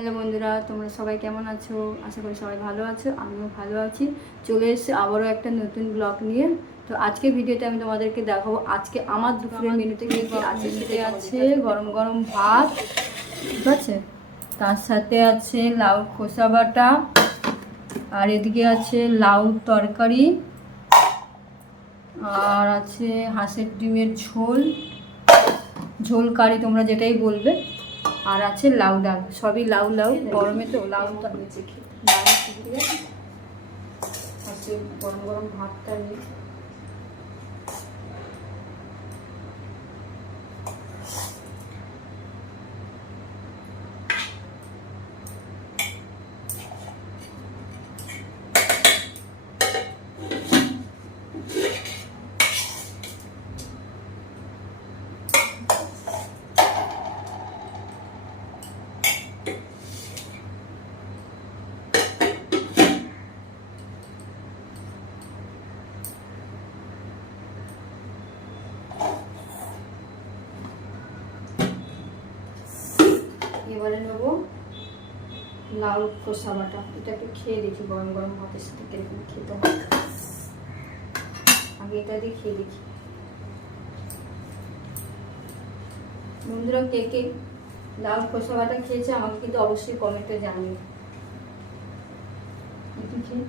Hello বন্ধুরা, তোমরা সবাই কেমন আছো? আশা করি সবাই ভালো আছো, আমিও ভালো আছি। চলে এসেছি আবারও একটা নতুন ব্লগ নিয়ে। তো আজকে ভিডিওতে আমি তোমাদেরকে দেখাবো আজকে আমার দুপুরের মেনুতে কী কী আছে। সেটা আছে গরম গরম ভাত, ঠিক আছে, তার সাথে আছে লাউ খোসা বাটা, আর এদিকে আছে লাউ তরকারি, আর আছে হাঁসের ডিমের ঝোল, ঝোল কারি তোমরা যেটাই বলবে, আর আছে লাউ ডাল। সবই লাউ লাউ, গরমে তো লাউ তো হয়েছে লাউ, ঠিক আছে। আজকে গরম গরম ভাতটা নিয়ে এবারে নেবো লাউ খোসা বাটা। এটা একটু খেয়ে দেখি গরম গরম ভাতের সাথে কিরকম খেতে হয়। আগে এটা দিয়ে খেয়ে দেখি। বন্ধুরা, কে কে লাউ খোসা বাটা খেয়েছে আমাকে কিন্তু অবশ্যই কমেন্টে জানিও। একটু খেয়ে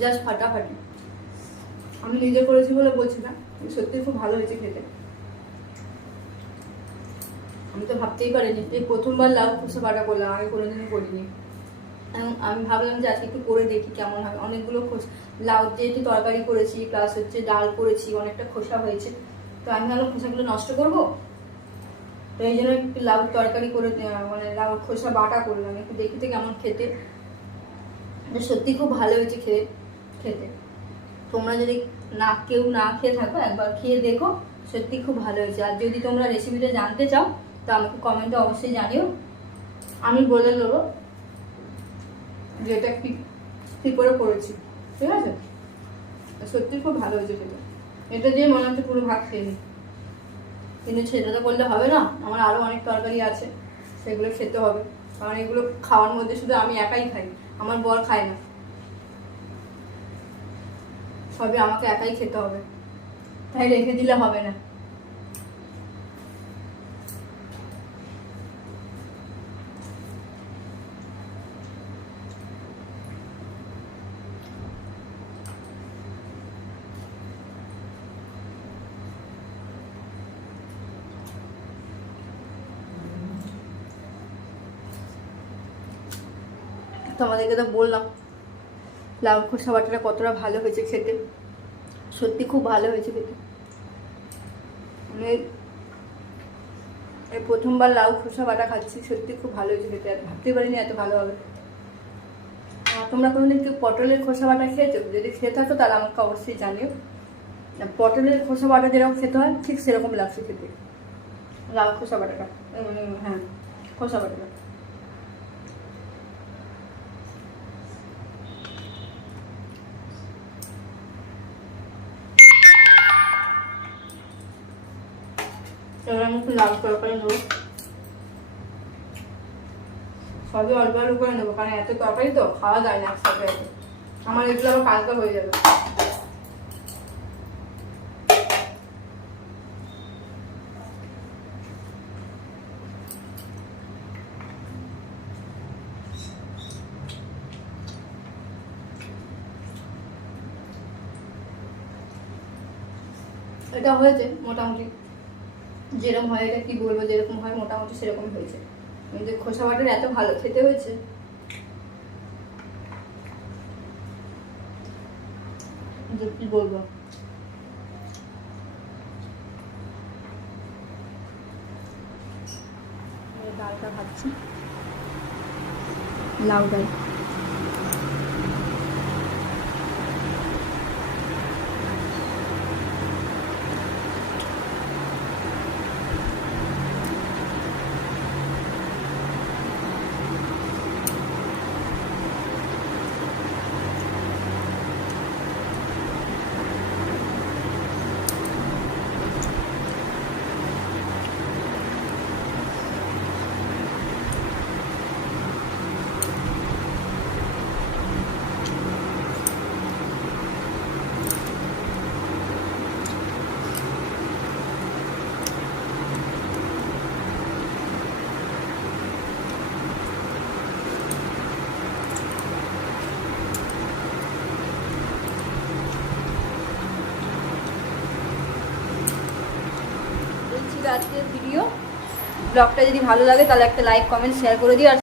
জাস্ট ফাটাফাটি। আমি নিজে করেছি বলে বলছি না, সত্যি খুব ভালো হয়েছে খেতে। আমি তো ভাবতেই পারিনি, এই প্রথমবার লাউ খোসা বাটা করলাম, আগে কোনোদিনও করিনি। এবং আমি ভাবলাম যে আজকে একটু করে দেখি কেমন হয়। অনেকগুলো লাউ যেহেতু তরকারি করেছি, প্লাস হচ্ছে ডাল করেছি, অনেকটা খোসা হয়েছে। তো আমি ভাবলাম খোসাগুলো নষ্ট করবো, তো এই জন্য একটু লাউ তরকারি করে, মানে লাউ খোসা বাটা করলাম, একটু দেখতে কেমন খেতে। সত্যি খুব ভালো হয়েছে খেতে। তোমরা যদি কেউ না খেয়ে থাকো, একবার খেয়ে দেখো, সত্যি খুব ভালো হয়েছে। আর যদি তোমরা রেসিপিটা জানতে চাও তো আমাকে কমেন্টে অবশ্যই জানিও, আমি বলে দেবো যে এটা কি করে করেছি, ঠিক আছে। সত্যি খুব ভালো হয়েছে খেতে। এটা দিয়ে মনে হচ্ছে পুরো ভাত খেয়ে নিই, কিন্তু সেটা তো করলে হবে না, আমার আরও অনেক তরকারি আছে, সেগুলো খেতে হবে। কারণ এগুলো খাওয়ার মধ্যে শুধু আমি একাই খাই, আমার বর খায় না, সবই আমাকে একাই খেতে হবে, তাই রেখে দিলে হবে না। তোমাদেরকে তো বললাম লাউ খোসা বাটাটা কতটা ভালো হয়েছে খেতে। সত্যি খুব ভালো হয়েছে খেতে। আমি এই প্রথমবার লাউ খোসা বাটা খাচ্ছি, সত্যি খুব ভালো হয়েছে খেতে। আর ভাবতেই পারিনি এত ভালো হবে। তোমরা কোনোদিন কেউ পটলের খোসা বাটা খেয়েছো? যদি খেয়ে থাকো তাহলে আমাকে অবশ্যই জানিও। পটলের খোসা বাটা যেরকম খেতে হয় ঠিক সেরকম লাগছে খেতে লাউ খোসা বাটাটা, হ্যাঁ খোসা বাটাটা। এবার আমি একটু লাউ তরকারি নেবো, সবই অল্প অল্প করে নেবো, কারণ এত তরকারি তো খাওয়া যায় না একসাথে। আমার এগুলো আবার কালকা হয়ে যাবে। এটা হয়েছে মোটামুটি, যেরকম হয়, এটা কি বলবো, যেরকম হয় মোটামুটি সেরকম হয়েছে। কিন্তু খোসা বাটার এত ভালো খেতে হয়েছে, কি বলবো। ডালটা ভাবছি লাউ ডাল। আজকের ভিডিও। ব্লগটা যদি ভালো লাগে তাহলে একটা লাইক কমেন্ট শেয়ার করে দিও। আর